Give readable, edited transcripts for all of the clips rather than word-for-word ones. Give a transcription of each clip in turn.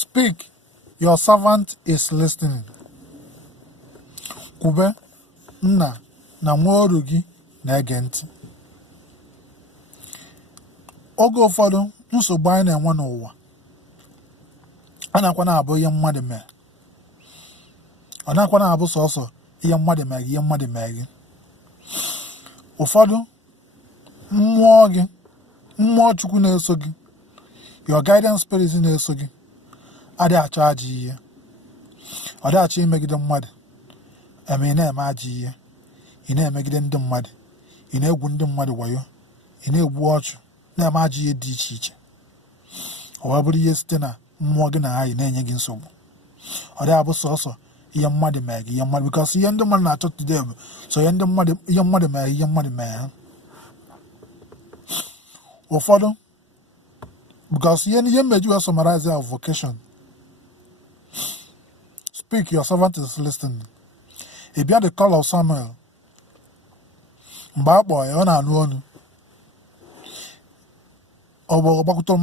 Speak, your servant is listening. Kwube, nna na nwa ọrụ gị na-ege ntị. Oge ụfọdụ nsogbu anyị na-enwe n'ụwa a na-akwa na-abụ ihe mmadụ mee. Ọ na-akwa na-abụ sọsọ ihe mmadụ mee gị, ihe mmadụ mee gị. Ụfọdụ mmụọ gị, mmụọ Chukwu na-eso gị, your guidance spirit na-eso gị, adịghị achọ ajọ ihe. Ọ dịghị achọ imegide mmadụ. Eme ị na-eme ajọ ihe, ị na-emegide ndị mmadụ, ị na-egwu ndị mmadụ wayo, ị na-egbu ọchụ, na-eme ajọ ihe dị iche iche. Ọ wee bụrụ ihe site na mmụọ gị na ha ị na-enye gị nsogbu. Ọ dịghị abụ sọsọ ihe mmadụ mee gị, ihe mmadụ, because ihe ndị mmadụ na-achọ today bụ so ihe mmadụ mee ihe mmadụ mee ha. Ụfọdụ because ihe mmeju wee summarize our vocation. Speak, your servant is listening. Ị bịa the call of Samuel. Mgbe a kpọọ ya, ọ na-anụ ọnụ. Ọ bụ ọgbakwụtọ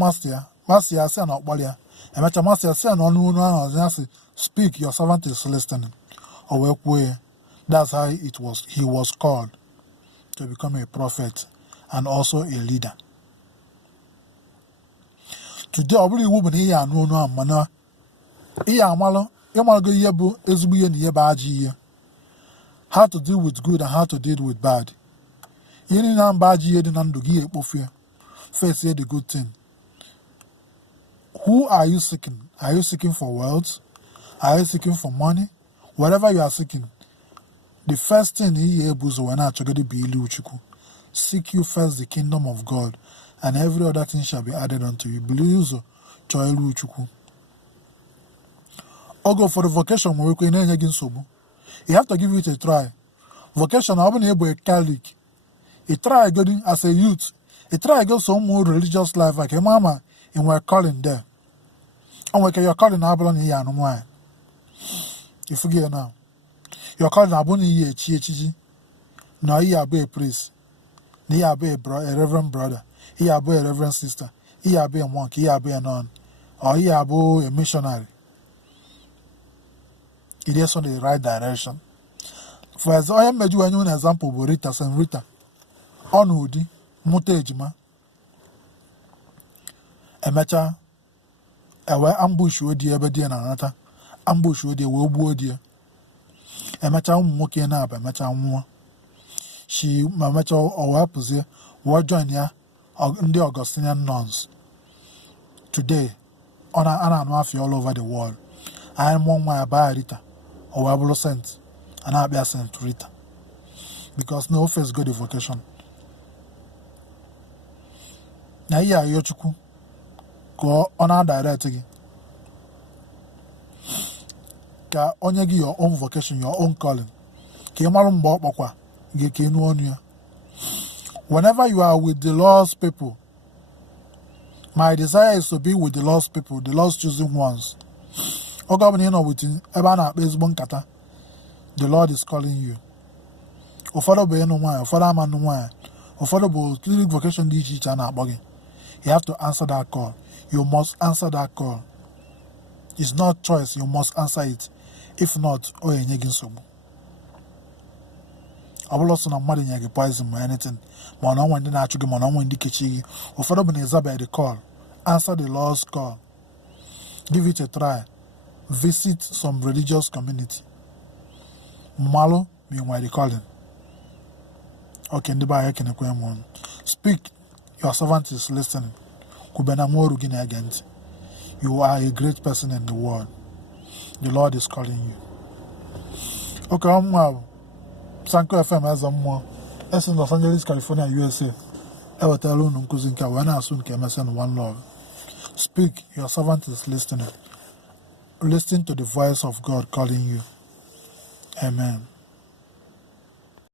masị ya sị na ọkpọrọ ya. Emechaa masị ya sị na ọnụ ọnụ ahụ ọzọ ya sị, speak, your servant is listening. O wee kwuo ya. That's how he was called to become a prophet and also a leader. Today, ọ bụrụ iwu bụ na ihe anụ ọnụ ahụ, mana ihe ịmalụgo ihe bụ ezigbo ihe na ihe bụ ajọ ihe. How to deal with good and how to deal with bad. Ihe niile na mba ajọ ihe dị na ndụ gị ekpofu ya. Face the good thing. Who are you seeking? Are you seeking for wealth? Are you seeking for money? Whatever you are seeking, the first thing he able to when I be ilu Chukwu. Seek you first the kingdom of God, and every other thing shall be added unto you. Believe ilu Chukwu. Or go for the vocation where we can nsogbu. You have to give it a try. Vocation, I want to a Catholic. You try going as a youth. You try go some more religious life like a mama in we're calling there. And we you're calling Abalon here no more. You forget now. You're calling Abuni here, Chi. No, he be a priest. He be a reverend brother. He be a reverend sister. He be a monk. He be a nun. Or he be a missionary. It is on the right direction. For as I made you an example with Rita and Rita. Onudi, Mutejima. Emecha, ewe ambush wo die ebedi na nata. Ambush wo die wo buo die. Emecha ummoke na aba emecha nwo. She mamecha owa puzie wo join ya ndị Augustinian nuns. Today, ana anu afi all over the world. I am one my ba Rita. Owa bulu sent. And I'll be sent to Rita. Because no offense go the vocation. Na iya Chukwu go on direct gị. Ka onye gị your own vocation, your own calling. Ka ị marụ mgbe ọ kpọkwa gị ka ịnụ ọnụ ya. Whenever you are with the lost people, my desire is to be with the lost people, the lost chosen ones. Oge ọbụla ị nọ with ebe a na-akpa ezigbo nkata, the Lord is calling you. Ụfọdụ bụ ịnụ nwaanyị, ụfọdụ ama nụ nwaanyị, ụfọdụ bụ cleric vocation dị iche iche a na-akpọ gị. You have to answer that call. You must answer that call. It's not choice, you must answer it. If not, o enye gị nsogbu. Ọ bụla sọ na mmadụ nye gị poison or anything, ma ọ na onwe ndị na-achụ gị, ma ọ na onwe ndị kechi gị. Ụfọdụ bụ na ịzabeghị the call. Answer the Lord's call. Give it a try. Visit some religious community. Malo meanwhile the calling. Okay, ndị ba can ekwe. Speak, your servant is listening. Kubena moru gị na-ege ntị. You are a great person in the world. The Lord is calling you. Okay, SankoFM Ezemmuo. It's in Los Angeles, California, USA. Ewetala unu nkuzi nke wee na-asụ nke MSN One Love. Speak, your servant is listening. Listen to the voice of God calling you. Amen.